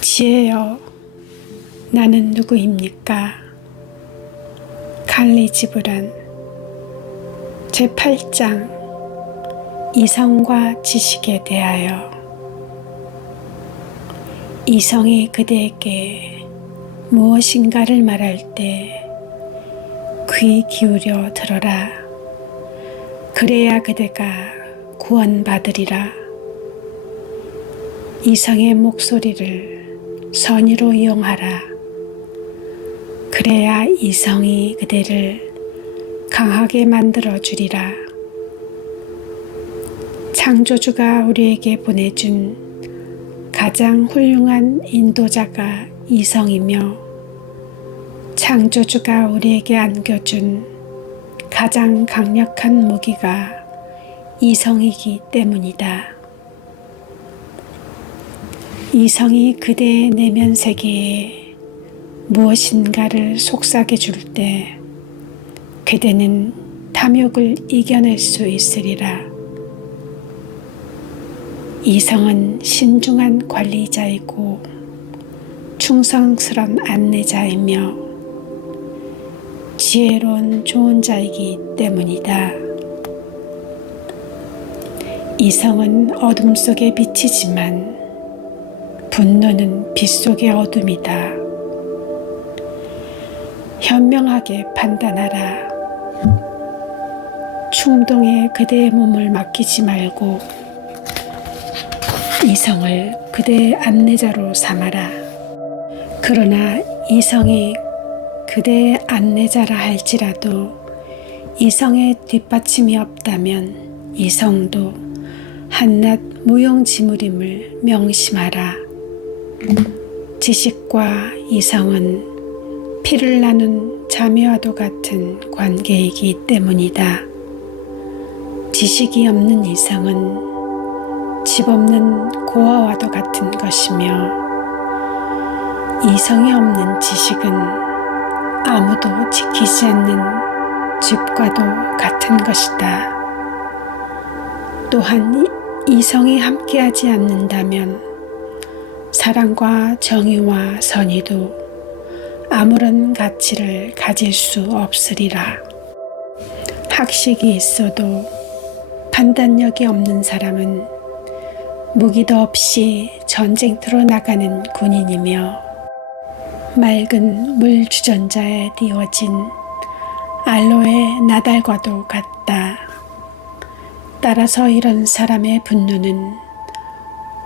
지혜여, 나는 누구입니까? 갈리 지브란 제8장 이성과 지식에 대하여. 이성이 그대에게 무엇인가를 말할 때 귀 기울여 들어라. 그래야 그대가 구원받으리라. 이성의 목소리를 선의로 이용하라. 그래야 이성이 그대를 강하게 만들어 주리라. 창조주가 우리에게 보내준 가장 훌륭한 인도자가 이성이며, 창조주가 우리에게 안겨준 가장 강력한 무기가 이성이기 때문이다. 이성이 그대의 내면 세계에 무엇인가를 속삭여 줄 때 그대는 탐욕을 이겨낼 수 있으리라. 이성은 신중한 관리자이고 충성스런 안내자이며 지혜로운 조언자이기 때문이다. 이성은 어둠 속에 빛이지만 분노는 빛 속의 어둠이다. 현명하게 판단하라. 충동에 그대의 몸을 맡기지 말고 이성을 그대의 안내자로 삼아라. 그러나 이성이 그대의 안내자라 할지라도 이성의 뒷받침이 없다면 이성도 한낱 무용지물임을 명심하라. 지식과 이성은 피를 나눈 자매와도 같은 관계이기 때문이다. 지식이 없는 이성은 집 없는 고아와도 같은 것이며, 이성이 없는 지식은 아무도 지키지 않는 집과도 같은 것이다. 또한 이성이 함께하지 않는다면 사랑과 정의와 선의도 아무런 가치를 가질 수 없으리라. 학식이 있어도 판단력이 없는 사람은 무기도 없이 전쟁터로 나가는 군인이며, 맑은 물 주전자에 띄워진 알로에 나달과도 같다. 따라서 이런 사람의 분노는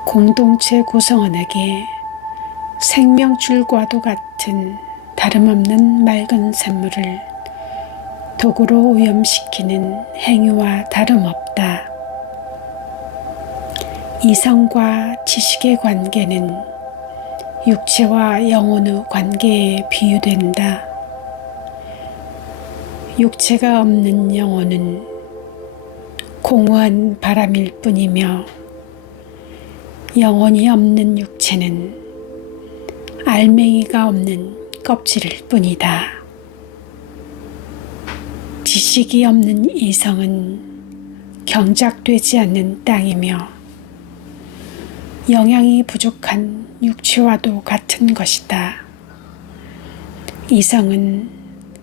공동체 구성원에게 생명줄과도 같은 다름없는 맑은 샘물을 도구로 오염시키는 행위와 다름없다. 이성과 지식의 관계는 육체와 영혼의 관계에 비유된다. 육체가 없는 영혼은 공허한 바람일 뿐이며, 영혼이 없는 육체는 알맹이가 없는 껍질일 뿐이다. 지식이 없는 이성은 경작되지 않는 땅이며, 영양이 부족한 육체와도 같은 것이다. 이성은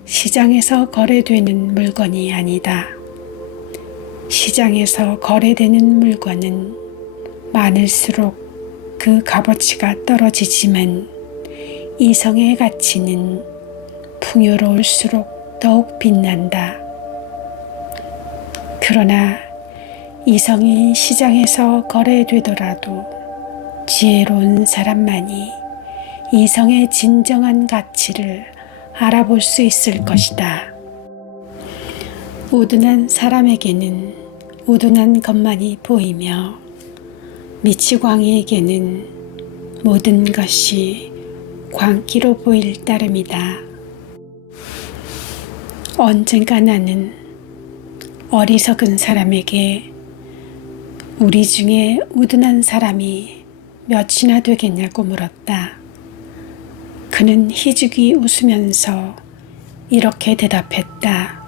시장에서 거래되는 물건이 아니다. 시장에서 거래되는 물건은 많을수록 그 값어치가 떨어지지만, 이성의 가치는 풍요로울수록 더욱 빛난다. 그러나 이성이 시장에서 거래되더라도 지혜로운 사람만이 이성의 진정한 가치를 알아볼 수 있을 것이다. 우둔한 사람에게는 우둔한 것만이 보이며, 미치광이에게는 모든 것이 광기로 보일 따름이다. 언젠가 나는 어리석은 사람에게 우리 중에 우둔한 사람이 몇이나 되겠냐고 물었다. 그는 희죽이 웃으면서 이렇게 대답했다.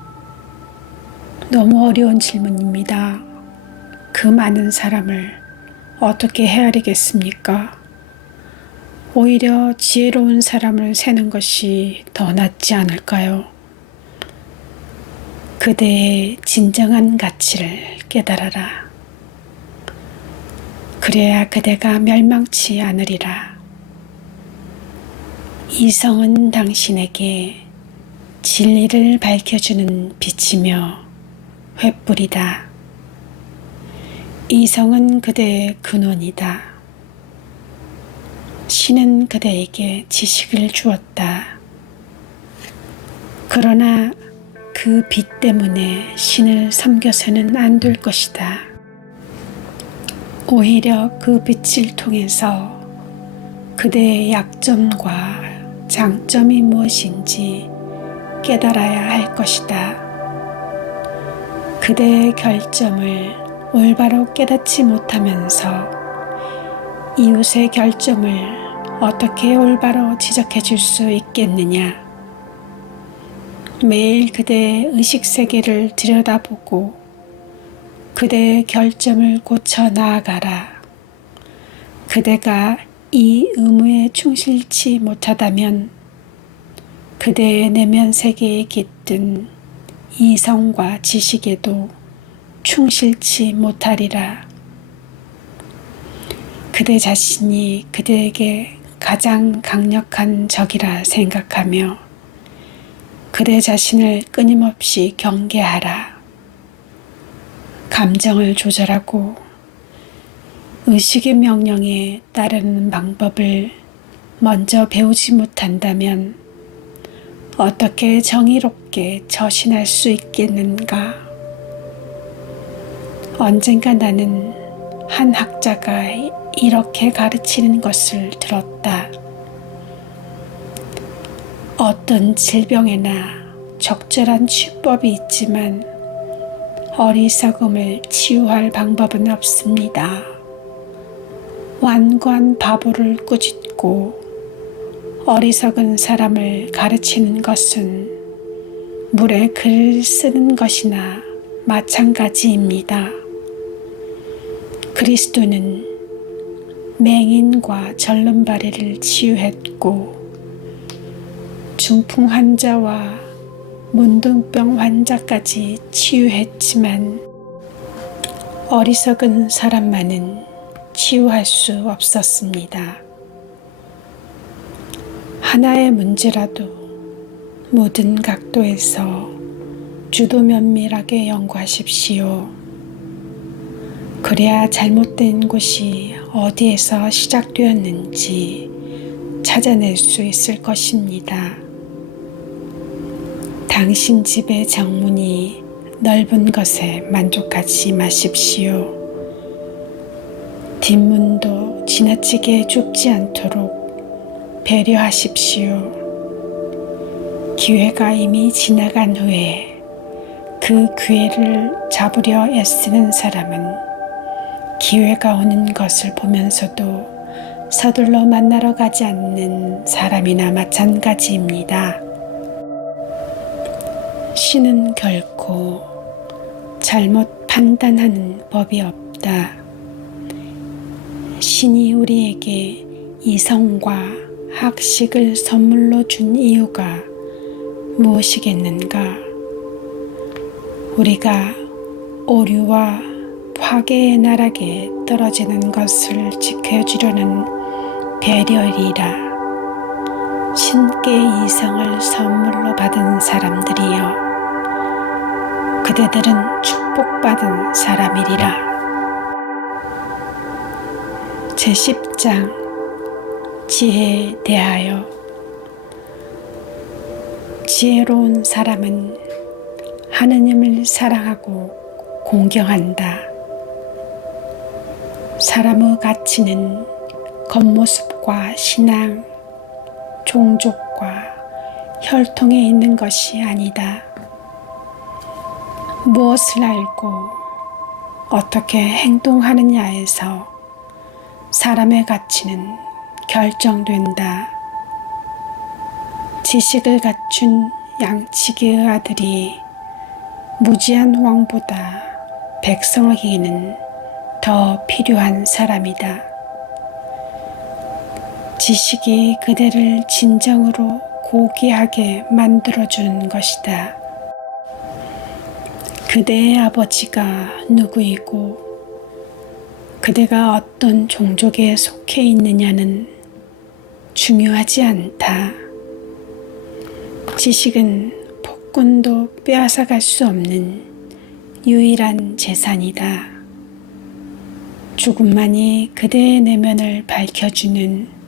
너무 어려운 질문입니다. 그 많은 사람을 어떻게 헤아리겠습니까? 오히려 지혜로운 사람을 세는 것이 더 낫지 않을까요? 그대의 진정한 가치를 깨달아라. 그래야 그대가 멸망치 않으리라. 이성은 당신에게 진리를 밝혀주는 빛이며 횃불이다. 이성은 그대의 근원이다. 신은 그대에게 지식을 주었다. 그러나 그 빛 때문에 신을 섬겨서는 안 될 것이다. 오히려 그 빛을 통해서 그대의 약점과 장점이 무엇인지 깨달아야 할 것이다. 그대의 결점을 올바로 깨닫지 못하면서 이웃의 결점을 어떻게 올바로 지적해 줄 수 있겠느냐? 매일 그대의 의식세계를 들여다보고 그대의 결점을 고쳐 나아가라. 그대가 이 의무에 충실치 못하다면 그대의 내면 세계에 깃든 이성과 지식에도 충실치 못하리라. 그대 자신이 그대에게 가장 강력한 적이라 생각하며 그대 자신을 끊임없이 경계하라. 감정을 조절하고 의식의 명령에 따르는 방법을 먼저 배우지 못한다면 어떻게 정의롭게 처신할 수 있겠는가? 언젠가 나는 한 학자가 이렇게 가르치는 것을 들었다. 어떤 질병에나 적절한 치유법이 있지만 어리석음을 치유할 방법은 없습니다. 완고한 바보를 꾸짖고 어리석은 사람을 가르치는 것은 물에 글을 쓰는 것이나 마찬가지입니다. 그리스도는 맹인과 절름발이를 치유했고 중풍 환자와 문둥병 환자까지 치유했지만 어리석은 사람만은 치유할 수 없었습니다. 하나의 문제라도 모든 각도에서 주도 면밀하게 연구하십시오. 그래야 잘못된 곳이 어디에서 시작되었는지 찾아낼 수 있을 것입니다. 당신 집의 정문이 넓은 것에 만족하지 마십시오. 뒷문도 지나치게 좁지 않도록 배려하십시오. 기회가 이미 지나간 후에 그 기회를 잡으려 애쓰는 사람은 기회가 오는 것을 보면서도 서둘러 만나러 가지 않는 사람이나 마찬가지입니다. 신은 결코 잘못 판단하는 법이 없다. 신이 우리에게 이성과 학식을 선물로 준 이유가 무엇이겠는가? 우리가 오류와 파괴의 나락에 떨어지는 것을 지켜주려는 배려이라. 신께 이성을 선물로 받은 사람들이여, 그대들은 축복받은 사람이리라. 제10장 지혜에 대하여. 지혜로운 사람은 하느님을 사랑하고 공경한다. 사람의 가치는 겉모습과 신앙, 종족과 혈통에 있는 것이 아니다. 무엇을 알고 어떻게 행동하느냐에서 사람의 가치는 결정된다. 지식을 갖춘 양치기의 아들이 무지한 왕보다 백성에게는 더 필요한 사람이다. 지식이 그대를 진정으로 고귀하게 만들어주는 것이다. 그대의 아버지가 누구이고 그대가 어떤 종족에 속해 있느냐는 중요하지 않다. 지식은 폭군도 빼앗아갈 수 없는 유일한 재산이다. 죽음만이 그대의 내면을 밝혀주는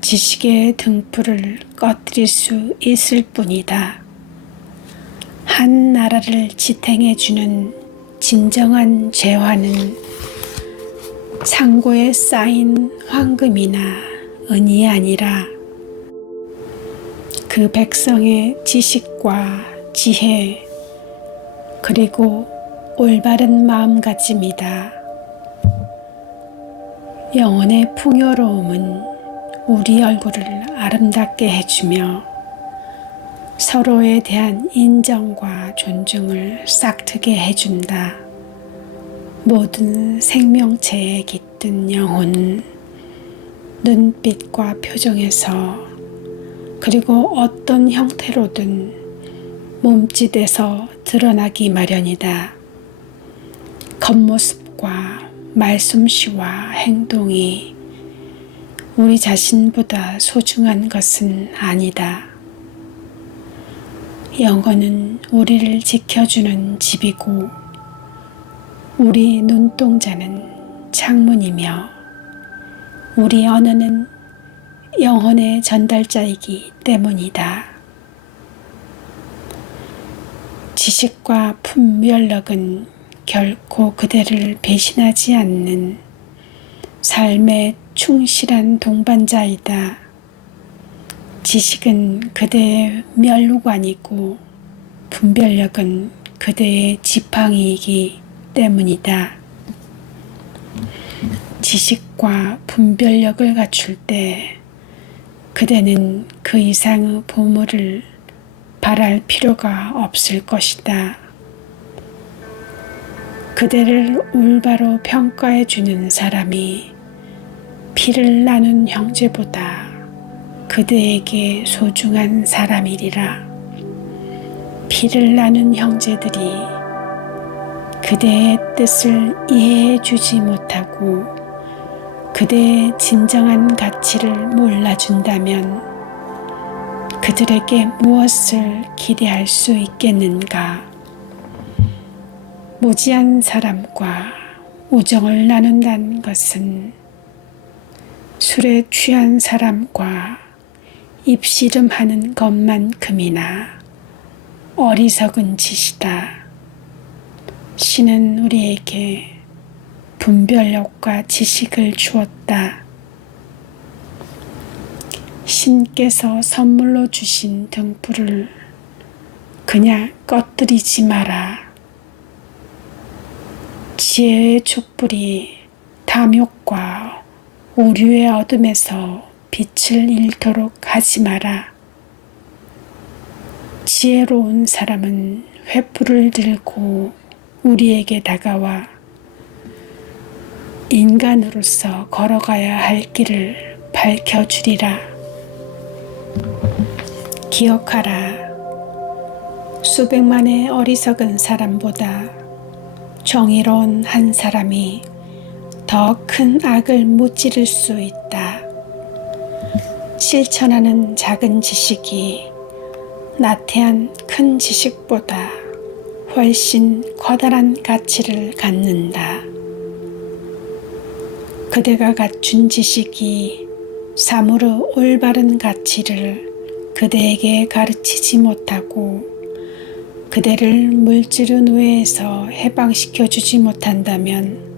지식의 등불을 꺼뜨릴 수 있을 뿐이다. 한 나라를 지탱해주는 진정한 재화는 상고에 쌓인 황금이나 은이 아니라 그 백성의 지식과 지혜 그리고 올바른 마음가짐이다. 영혼의 풍요로움은 우리 얼굴을 아름답게 해주며 서로에 대한 인정과 존중을 싹트게 해준다. 모든 생명체에 깃든 영혼은 눈빛과 표정에서 그리고 어떤 형태로든 몸짓에서 드러나기 마련이다. 겉모습과 말솜씨와 행동이 우리 자신보다 소중한 것은 아니다. 영혼은 우리를 지켜주는 집이고 우리 눈동자는 창문이며 우리 언어는 영혼의 전달자이기 때문이다. 지식과 분별력은 결코 그대를 배신하지 않는 삶의 충실한 동반자이다. 지식은 그대의 멸관이고 분별력은 그대의 지팡이이기 때문이다. 지식과 분별력을 갖출 때 그대는 그 이상의 보물을 바랄 필요가 없을 것이다. 그대를 올바로 평가해 주는 사람이 피를 나눈 형제보다 그대에게 소중한 사람이리라. 피를 나눈 형제들이 그대의 뜻을 이해해 주지 못하고 그대의 진정한 가치를 몰라준다면 그들에게 무엇을 기대할 수 있겠는가? 무지한 사람과 우정을 나눈다는 것은 술에 취한 사람과 입씨름하는 것만큼이나 어리석은 짓이다. 신은 우리에게 분별력과 지식을 주었다. 신께서 선물로 주신 등불을 그냥 꺼뜨리지 마라. 지혜의 촛불이 탐욕과 오류의 어둠에서 빛을 잃도록 하지 마라. 지혜로운 사람은 횃불을 들고 우리에게 다가와 인간으로서 걸어가야 할 길을 밝혀주리라. 기억하라. 수백만의 어리석은 사람보다 정의로운 한 사람이 더 큰 악을 무찌를 수 있다. 실천하는 작은 지식이 나태한 큰 지식보다 훨씬 커다란 가치를 갖는다. 그대가 갖춘 지식이 사무로 올바른 가치를 그대에게 가르치지 못하고 그대를 물질의 노예에서 해방시켜주지 못한다면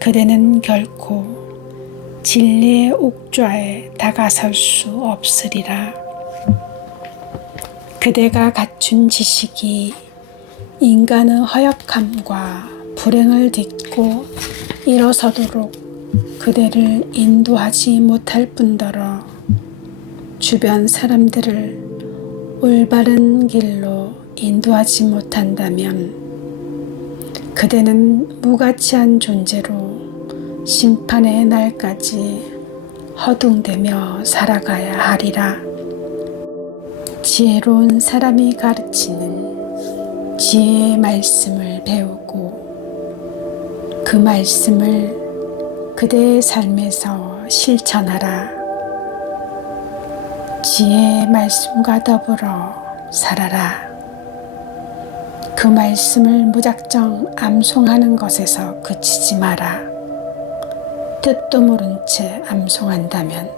그대는 결코 진리의 옥좌에 다가설 수 없으리라. 그대가 갖춘 지식이 인간의 허약함과 불행을 딛고 일어서도록 그대를 인도하지 못할 뿐더러 주변 사람들을 올바른 길로 인도하지 못한다면 그대는 무가치한 존재로 심판의 날까지 허둥대며 살아가야 하리라. 지혜로운 사람이 가르치는 지혜의 말씀을 배우고 그 말씀을 그대의 삶에서 실천하라. 지혜의 말씀과 더불어 살아라. 그 말씀을 무작정 암송하는 것에서 그치지 마라. 뜻도 모른 채 암송한다면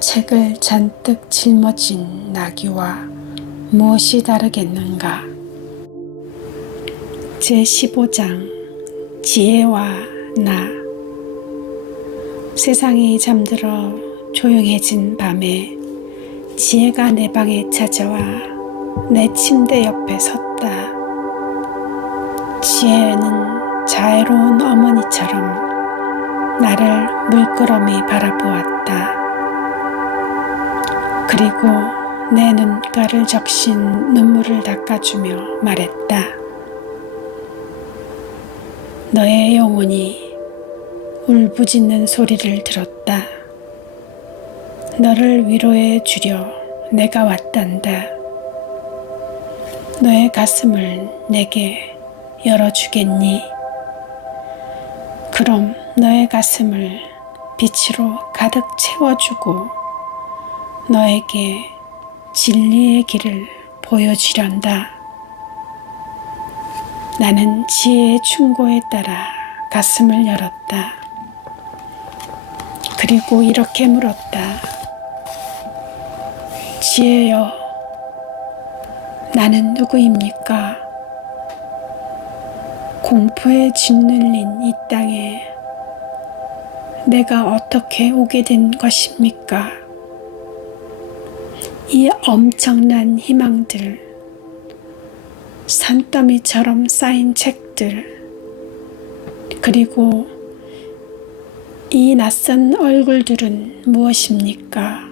책을 잔뜩 짊어진 나귀와 무엇이 다르겠는가. 제15장 지혜와 나. 세상이 잠들어 조용해진 밤에 지혜가 내 방에 찾아와 내 침대 옆에 섰다. 지혜는 자애로운 어머니처럼 나를 물끄러미 바라보았다. 그리고 내 눈가를 적신 눈물을 닦아주며 말했다. 너의 영혼이 울부짖는 소리를 들었다. 너를 위로해 주려 내가 왔단다. 너의 가슴을 내게 열어주겠니? 그럼 너의 가슴을 빛으로 가득 채워주고 너에게 진리의 길을 보여주련다. 나는 지혜의 충고에 따라 가슴을 열었다. 그리고 이렇게 물었다. 지혜여, 나는 누구입니까? 공포에 짓눌린 이 땅에 내가 어떻게 오게 된 것입니까? 이 엄청난 희망들, 산더미처럼 쌓인 책들, 그리고 이 낯선 얼굴들은 무엇입니까?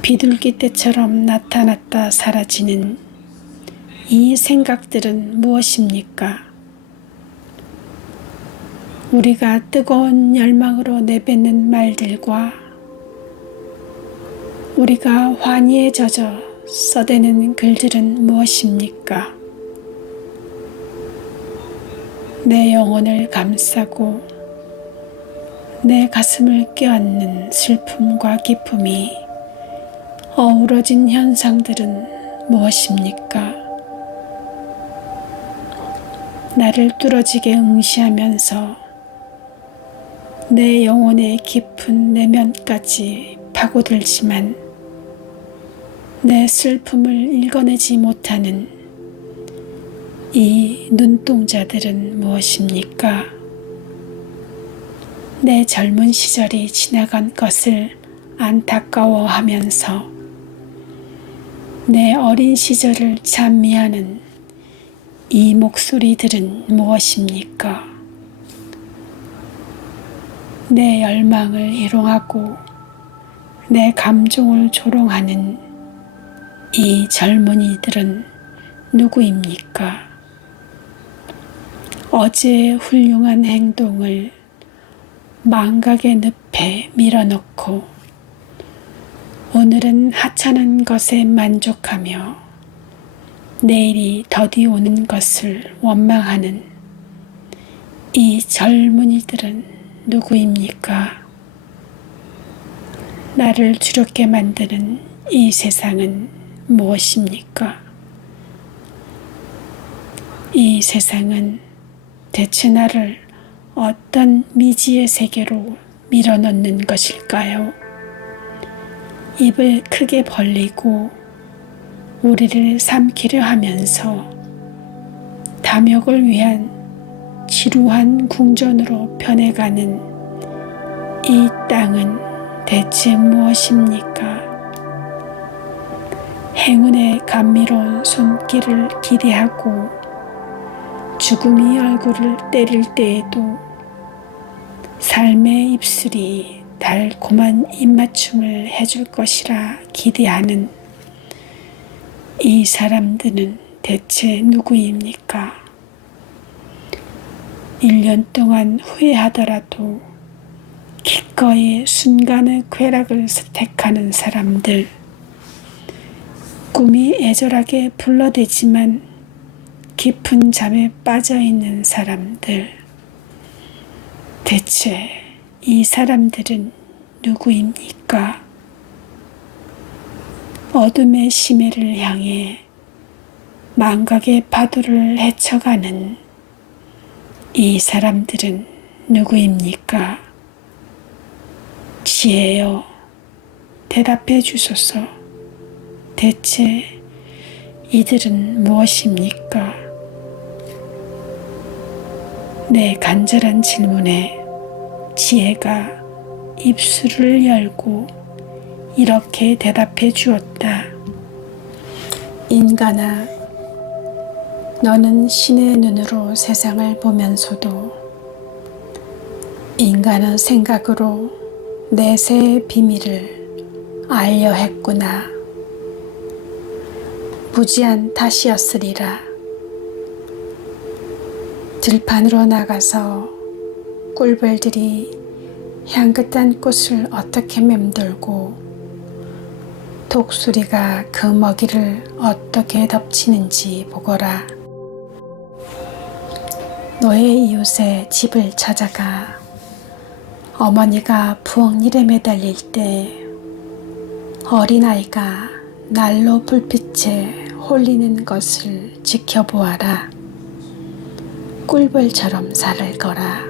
비둘기 떼처럼 나타났다 사라지는 이 생각들은 무엇입니까? 우리가 뜨거운 열망으로 내뱉는 말들과 우리가 환희에 젖어 써대는 글들은 무엇입니까? 내 영혼을 감싸고 내 가슴을 껴안는 슬픔과 기쁨이 어우러진 현상들은 무엇입니까? 나를 뚫어지게 응시하면서 내 영혼의 깊은 내면까지 파고들지만 내 슬픔을 읽어내지 못하는 이 눈동자들은 무엇입니까? 내 젊은 시절이 지나간 것을 안타까워하면서 내 어린 시절을 찬미하는 이 목소리들은 무엇입니까? 내 열망을 희롱하고 내 감정을 조롱하는 이 젊은이들은 누구입니까? 어제의 훌륭한 행동을 망각의 늪에 밀어넣고 오늘은 하찮은 것에 만족하며 내일이 더디 오는 것을 원망하는 이 젊은이들은 누구입니까? 나를 두렵게 만드는 이 세상은 무엇입니까? 이 세상은 대체 나를 어떤 미지의 세계로 밀어넣는 것일까요? 입을 크게 벌리고 우리를 삼키려 하면서 탐욕을 위한 지루한 궁전으로 변해가는 이 땅은 대체 무엇입니까? 행운의 감미로운 손길을 기대하고 죽음이 얼굴을 때릴 때에도 삶의 입술이 달콤한 입맞춤을 해줄 것이라 기대하는 이 사람들은 대체 누구입니까? 1년 동안 후회하더라도 기꺼이 순간의 쾌락을 선택하는 사람들, 꿈이 애절하게 불러대지만 깊은 잠에 빠져있는 사람들, 대체 이 사람들은 누구입니까? 어둠의 심해를 향해 망각의 파도를 헤쳐가는 이 사람들은 누구입니까? 지혜여, 대답해 주소서. 대체 이들은 무엇입니까? 내 간절한 질문에 지혜가 입술을 열고 이렇게 대답해 주었다. 인간아, 너는 신의 눈으로 세상을 보면서도 인간의 생각으로 내세의 비밀을 알려 했구나. 무지한 탓이었으리라. 들판으로 나가서 꿀벌들이 향긋한 꽃을 어떻게 맴돌고 독수리가 그 먹이를 어떻게 덮치는지 보거라. 너의 이웃의 집을 찾아가 어머니가 부엌일에 매달릴 때 어린아이가 난로 불빛에 홀리는 것을 지켜보아라. 꿀벌처럼 살을 거라.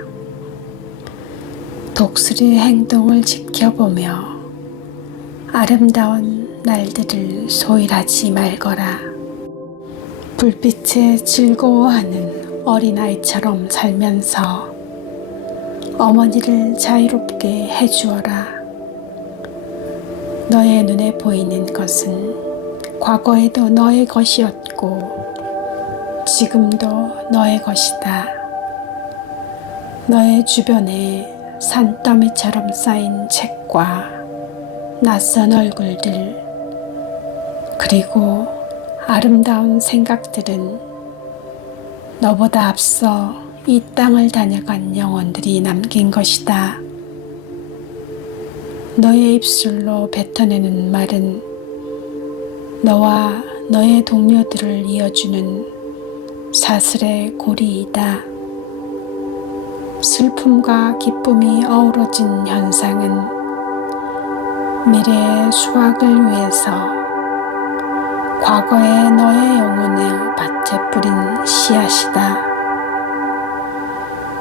독수리의 행동을 지켜보며 아름다운 날들을 소일하지 말거라. 불빛에 즐거워하는 어린아이처럼 살면서 어머니를 자유롭게 해주어라. 너의 눈에 보이는 것은 과거에도 너의 것이었고 지금도 너의 것이다. 너의 주변에 산더미처럼 쌓인 책과 낯선 얼굴들, 그리고 아름다운 생각들은 너보다 앞서 이 땅을 다녀간 영혼들이 남긴 것이다. 너의 입술로 뱉어내는 말은 너와 너의 동료들을 이어주는 사슬의 고리이다. 슬픔과 기쁨이 어우러진 현상은 미래의 수확을 위해서 과거의 너의 영혼의 밭에 뿌린 씨앗이다.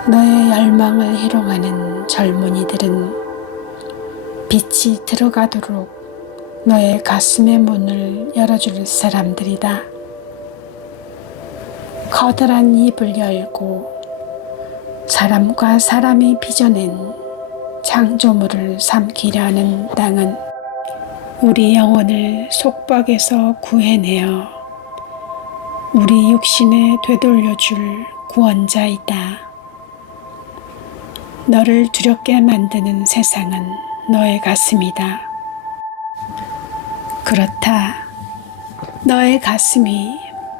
너의 열망을 희롱하는 젊은이들은 빛이 들어가도록 너의 가슴의 문을 열어줄 사람들이다. 커다란 입을 열고 사람과 사람이 빚어낸 창조물을 삼키려 하는 땅은 우리 영혼을 속박에서 구해내어 우리 육신에 되돌려줄 구원자이다. 너를 두렵게 만드는 세상은 너의 가슴이다. 그렇다. 너의 가슴이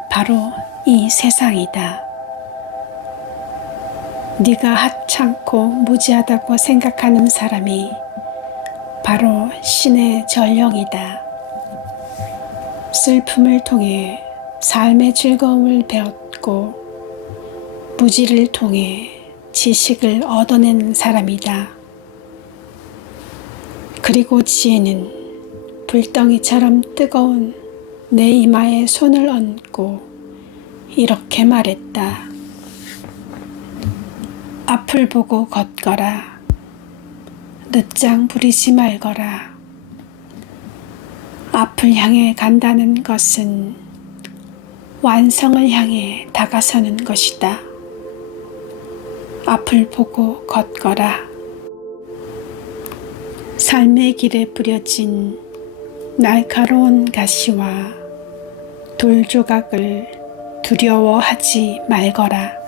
바로 이 세상이다. 네가 하찮고 무지하다고 생각하는 사람이 바로 신의 전령이다. 슬픔을 통해 삶의 즐거움을 배웠고 무지를 통해 지식을 얻어낸 사람이다. 그리고 지혜는 불덩이처럼 뜨거운 내 이마에 손을 얹고 이렇게 말했다. 앞을 보고 걷거라. 늦장 부리지 말거라. 앞을 향해 간다는 것은 완성을 향해 다가서는 것이다. 앞을 보고 걷거라. 삶의 길에 뿌려진 날카로운 가시와 돌 조각을 두려워하지 말거라.